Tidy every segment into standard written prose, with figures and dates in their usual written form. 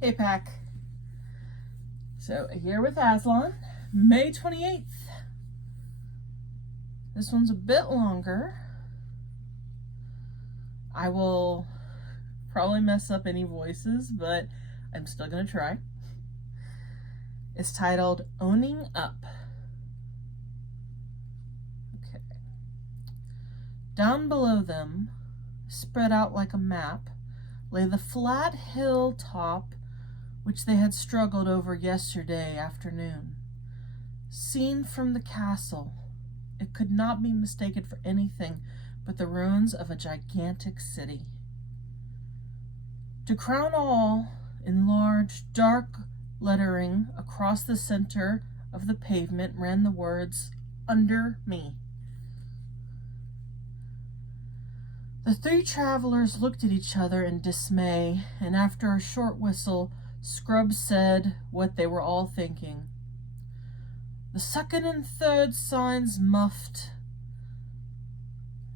Hey Pack. So here with Aslan, May 28th. This one's a bit longer. I will probably mess up any voices, but I'm still gonna try. It's titled Owning Up. Okay. Down below them, spread out like a map, lay the flat hill top which they had struggled over yesterday afternoon. Seen from the castle, it could not be mistaken for anything but the ruins of a gigantic city. To crown all, in large, dark lettering across the center of the pavement ran the words, "Under me." The three travelers looked at each other in dismay, and after a short whistle, Scrub said what they were all thinking. The second and third signs muffed,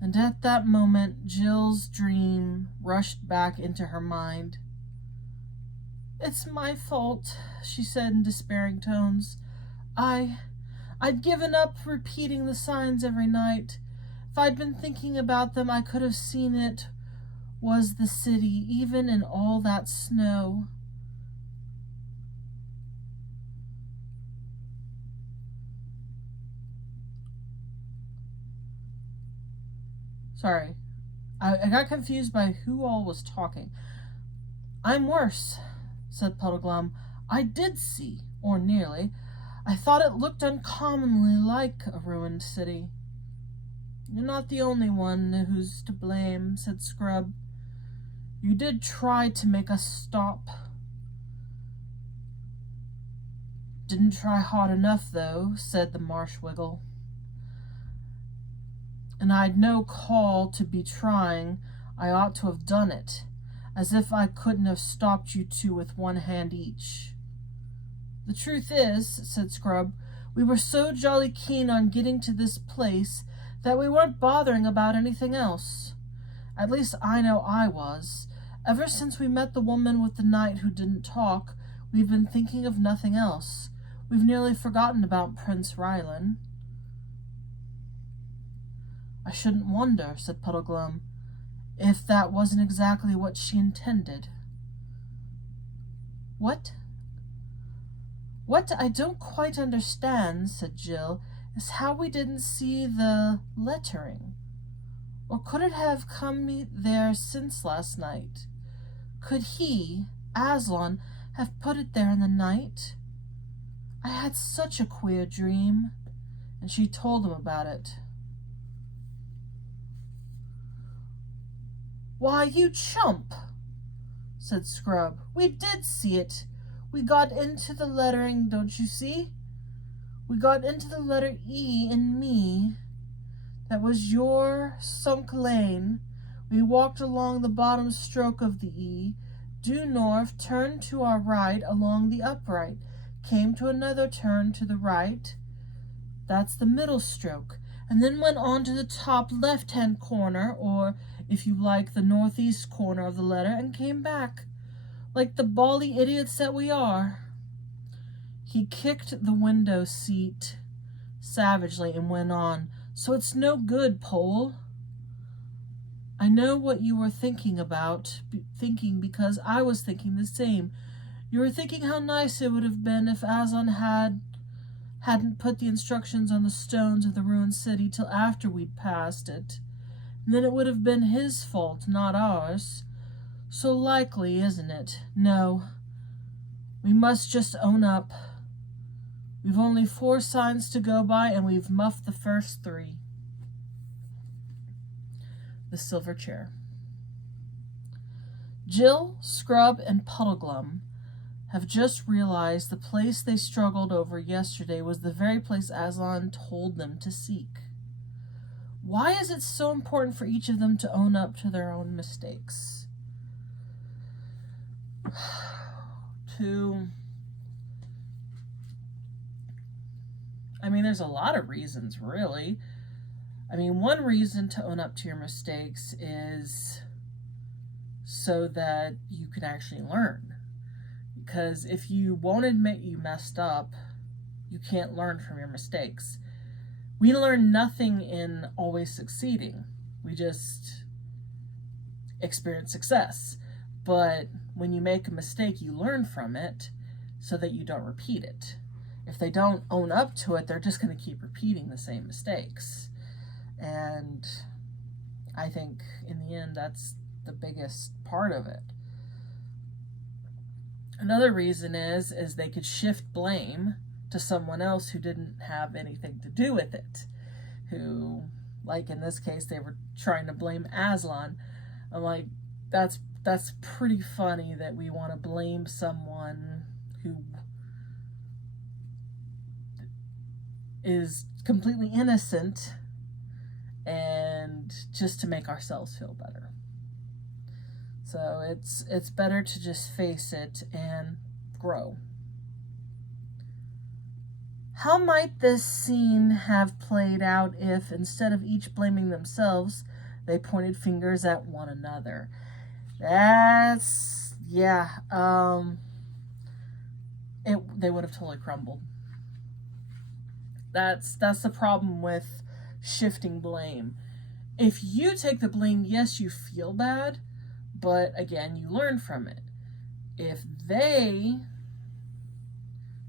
and at that moment Jill's dream rushed back into her mind. "It's my fault," she said in despairing tones. I'd given up repeating the signs every night. If I'd been thinking about them, I could have seen it was the city, even in all that snow. Sorry, I got confused by who all was talking. "I'm worse," said Puddleglum. "I did see, or nearly. I thought it looked uncommonly like a ruined city." "You're not the only one who's to blame," said Scrub. "You did try to make us stop." "Didn't try hard enough, though," said the Marsh Wiggle. "And I'd no call to be trying. I ought to have done it. As if I couldn't have stopped you two with one hand each." "The truth is," said Scrub, "we were so jolly keen on getting to this place that we weren't bothering about anything else. At least I know I was. Ever since we met the woman with the knight who didn't talk, we've been thinking of nothing else. We've nearly forgotten about Prince Rylan." "I shouldn't wonder," said Puddleglum, "if that wasn't exactly what she intended." What I don't quite understand," said Jill, "is how we didn't see the lettering. Or could it have come there since last night? Could he, Aslan, have put it there in the night? I had such a queer dream." And she told him about it. "Why, you chump," said Scrub. "We did see it. We got into the lettering, don't you see? We got into the letter E in me. That was your sunk lane. We walked along the bottom stroke of the E, due north, turned to our right along the upright, came to another turn to the right. That's the middle stroke, and then went on to the top left-hand corner, or, if you like, the northeast corner of the letter, and came back, like the bally idiots that we are." He kicked the window seat savagely and went on, "So it's no good, Pole. I know what you were thinking because I was thinking the same. You were thinking how nice it would have been if Aslan hadn't put the instructions on the stones of the ruined city till after we'd passed it. And then it would have been his fault, not ours. So likely, isn't it? No. We must just own up. We've only 4 signs to go by, and we've muffed the first 3. The Silver Chair. Jill, Scrub, and Puddleglum have just realized the place they struggled over yesterday was the very place Aslan told them to seek. Why is it so important for each of them to own up to their own mistakes? There's a lot of reasons, really. One reason to own up to your mistakes is so that you can actually learn. because if you won't admit you messed up, you can't learn from your mistakes. We learn nothing in always succeeding. We just experience success. But when you make a mistake, you learn from it so that you don't repeat it. If they don't own up to it, they're just going to keep repeating the same mistakes. And I think in the end, that's the biggest part of it. Another reason is they could shift blame to someone else who didn't have anything to do with it. Who, like in this case, they were trying to blame Aslan. I'm like, that's pretty funny that we want to blame someone who is completely innocent and just to make ourselves feel better. So it's better to just face it and grow. How might this scene have played out if, instead of each blaming themselves, they pointed fingers at one another? That's, yeah, they would have totally crumbled. That's the problem with shifting blame. If you take the blame, yes, you feel bad, but again, you learn from it. If they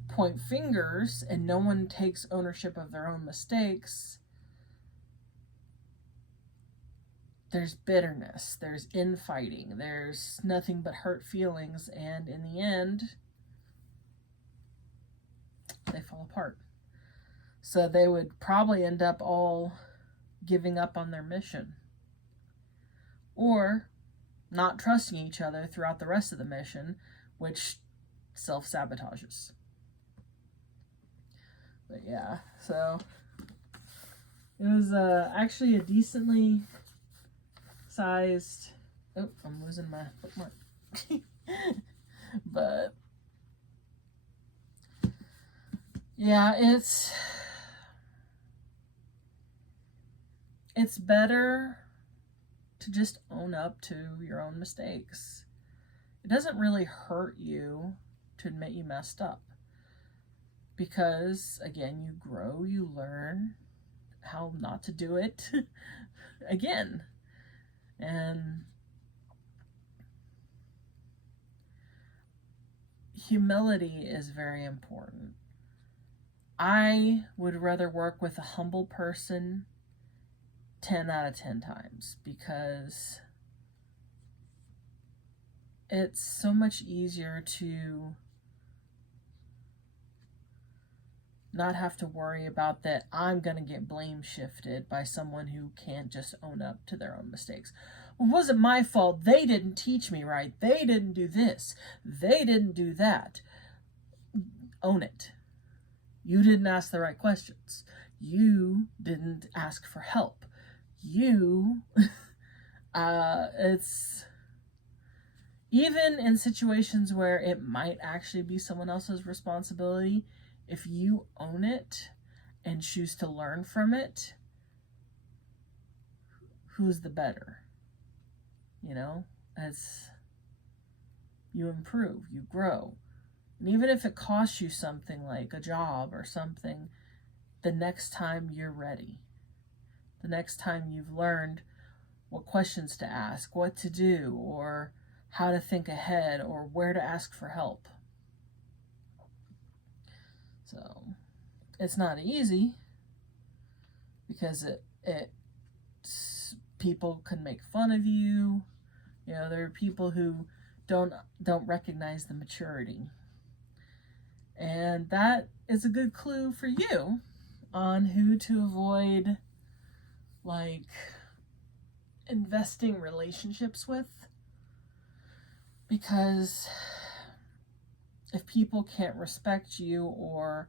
point fingers and no one takes ownership of their own mistakes, there's bitterness, there's infighting, there's nothing but hurt feelings, and in the end, they fall apart. So they would probably end up all giving up on their mission, or not trusting each other throughout the rest of the mission, which self-sabotages. But yeah, so it was actually a decently sized... Oh, I'm losing my bookmark. But yeah, it's better to just own up to your own mistakes. It doesn't really hurt you to admit you messed up. Because, again, you grow, you learn how not to do it again. And humility is very important. I would rather work with a humble person 10 out of 10 times, because it's so much easier to not have to worry about that I'm going to get blame shifted by someone who can't just own up to their own mistakes. Well, it wasn't my fault. They didn't teach me right. They didn't do this. They didn't do that. Own it. You didn't ask the right questions. You didn't ask for help. It's even in situations where it might actually be someone else's responsibility, if you own it and choose to learn from it, who's the better? You know, as you improve, you grow. And even if it costs you something like a job or something, the next time you're ready, the next time you've learned what questions to ask, what to do, or how to think ahead, or where to ask for help. So it's not easy, because people can make fun of you. You know, there are people who don't recognize the maturity. And that is a good clue for you on who to avoid, like, investing relationships with. Because if people can't respect you or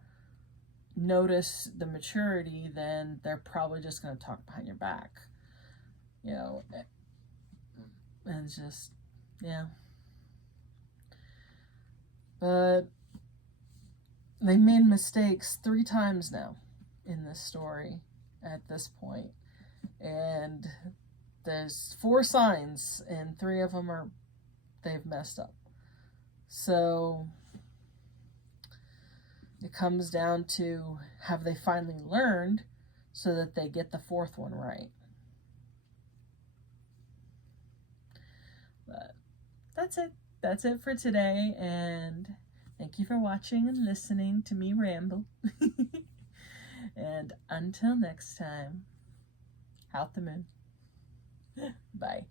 notice the maturity, then they're probably just going to talk behind your back. You know, and it's just, yeah. But they made mistakes 3 times now in this story at this point. And there's 4 signs, and 3 of them they've messed up. So it comes down to, have they finally learned so that they get the fourth one right? But that's it. That's it for today, and thank you for watching and listening to me ramble. And until next time, out the moon. Bye.